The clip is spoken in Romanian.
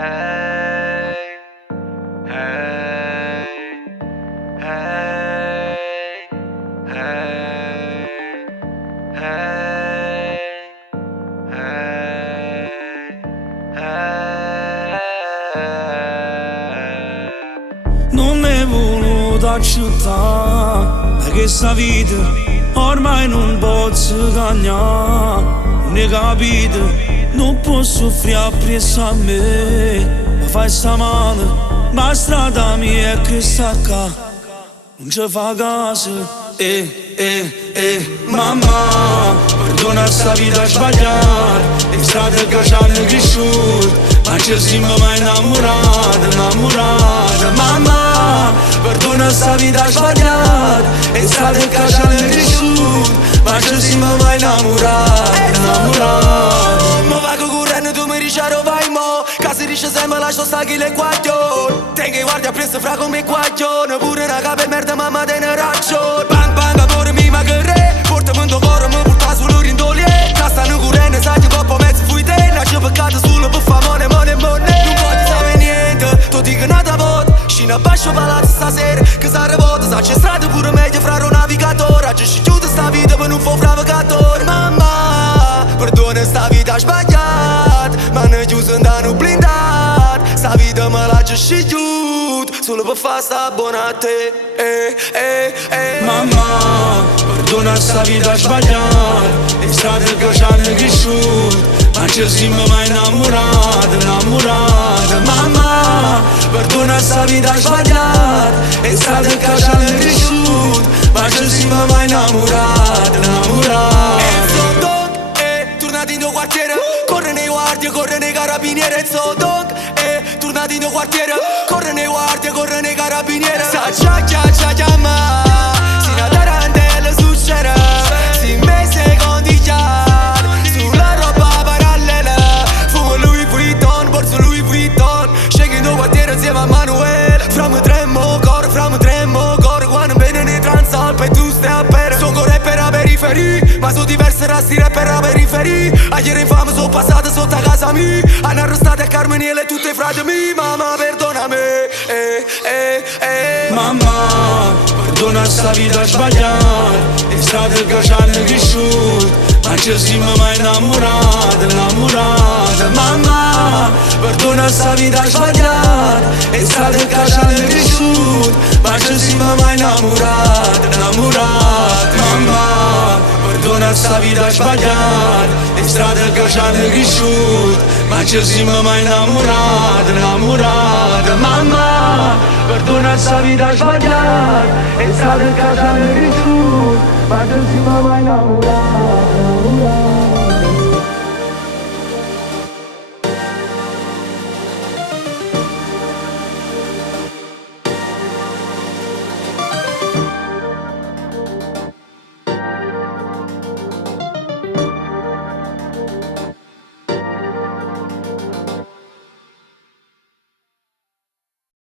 Hey, hey, hey, hey, hey, hey. Non ne voluto accettare da questa vita, ormai non posso cagnare, ne capite? Non posso soffrire appresso a me, mi fai sta male, ma la strada mia è questa qua, non ci fa caso, mamma, perdona sta vita sbagliata, le strade che ci hanno cresciuto, ma ci siamo mai innamorati, mamma, perdona sta vita sbagliata, le strade che ci hanno cresciuto, ma ci siamo mai innamorati. Ma vago correndo tu mi dici vai mo, che si dice sempre lascio sta chi le guaglione, tengo guardia presto fra come guaglione, pure una capa e merda mamma te ne ragione. Bang bang amore mi ma che re, portami in tuo cuore mi porta sullo rindolier, che stanno correndo sai che coppa mezzo fui te, lascio peccato solo per fa money. Non voglio sapere niente, tu dico nata volta, scina a bascio palazzo stasera, che sarà volta, sa c'è strada pure meglio fra un navigatore, oggi ci chiude sta vita per non fare navigatore. Mamma, perdona sta vita sbagliata, ma ne chiuso andando blindato, sta vita me la scegliuta, solo per fare sta buona a te. Mamma, perdona sta vita sbagliata, le strade che ci hanno cresciuto, ma ci siamo mai innamorati. Mamma, perdona sta vita sbagliata, le strade che ci hanno cresciuto, ma ci siamo mai innamorati. Tornati in tuo quartiere, corre nei guardie, corre nei carabinieri. Tornati in tuo quartiere, corre nei guardie, corre nei carabinieri. Sa già chiama, si una tarantella succede, si mese condigliare, sulla roba parallela, fumo Louis Vuitton, borso Louis Vuitton, scegli in tuo quartiere insieme a Manuel, fra me tremmo cuore, quando bene nei transalpe e tu stai a bere. Sono rapper a periferia, ma sono diverse razze rapper a periferia. A ieri infame sono passate sotto a casa mia, hanno arrestato Carmeniele e tutti i frati miei. Mamma perdonami, Mamma, perdona sta vita sbagliata, le strade che ci hanno cresciuto, ma ci siamo mai innamorati. Mamma, perdona sta vita sbagliata, le strade che ci hanno cresciuto, ma ci siamo mai innamorati. Mamma, perdona sta vita sbagliata, le strade che ci hanno cresciuto, ma ci siamo mai innamorati. Mamma, perdona sta vita sbagliata, le strade che ci hanno cresciuto.